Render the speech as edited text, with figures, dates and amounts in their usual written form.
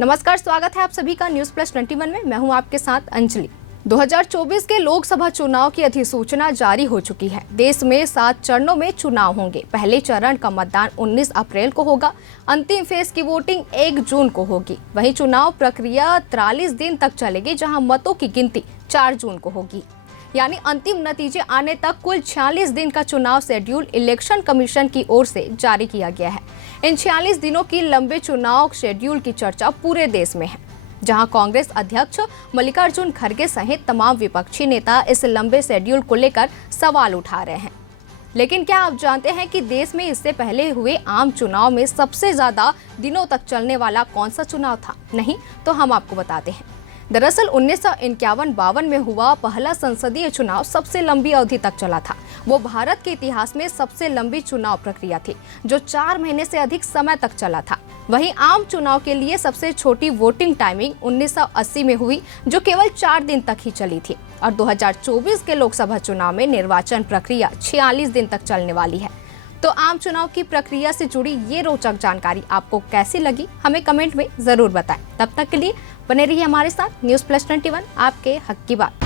नमस्कार, स्वागत है आप सभी का न्यूज प्लस 21 में। मैं हूं आपके साथ अंजलि। 2024 के लोकसभा चुनाव की अधिसूचना जारी हो चुकी है। देश में 7 चरणों में चुनाव होंगे। पहले चरण का मतदान 19 अप्रैल को होगा। अंतिम फेज की वोटिंग 1 जून को होगी। वहीं चुनाव प्रक्रिया 43 दिन तक चलेगी, जहां मतों की गिनती 4 जून को होगी। यानी अंतिम नतीजे आने तक कुल 46 दिन का चुनाव शेड्यूल इलेक्शन कमीशन की ओर से जारी किया गया है। इन 46 दिनों की लंबे चुनाव शेड्यूल की चर्चा पूरे देश में है, जहां कांग्रेस अध्यक्ष मल्लिकार्जुन खड़गे सहित तमाम विपक्षी नेता इस लंबे शेड्यूल को लेकर सवाल उठा रहे हैं। लेकिन क्या आप जानते हैं कि देश में इससे पहले हुए आम चुनाव में सबसे ज्यादा दिनों तक चलने वाला कौन सा चुनाव था? नहीं तो हम आपको बताते हैं। दरअसल 1951-52 में हुआ पहला संसदीय चुनाव सबसे लंबी अवधि तक चला था। वो भारत के इतिहास में सबसे लंबी चुनाव प्रक्रिया थी, जो 4 महीने से अधिक समय तक चला था। वहीं आम चुनाव के लिए सबसे छोटी वोटिंग टाइमिंग 1980 में हुई, जो केवल 4 दिन तक ही चली थी। और 2024 के लोकसभा चुनाव में निर्वाचन प्रक्रिया 46 दिन तक चलने वाली है। तो आम चुनाव की प्रक्रिया से जुड़ी ये रोचक जानकारी आपको कैसी लगी, हमें कमेंट में जरूर बताएं। तब तक के लिए बने रहिए हमारे साथ। न्यूज प्लस 21, आपके हक की बात।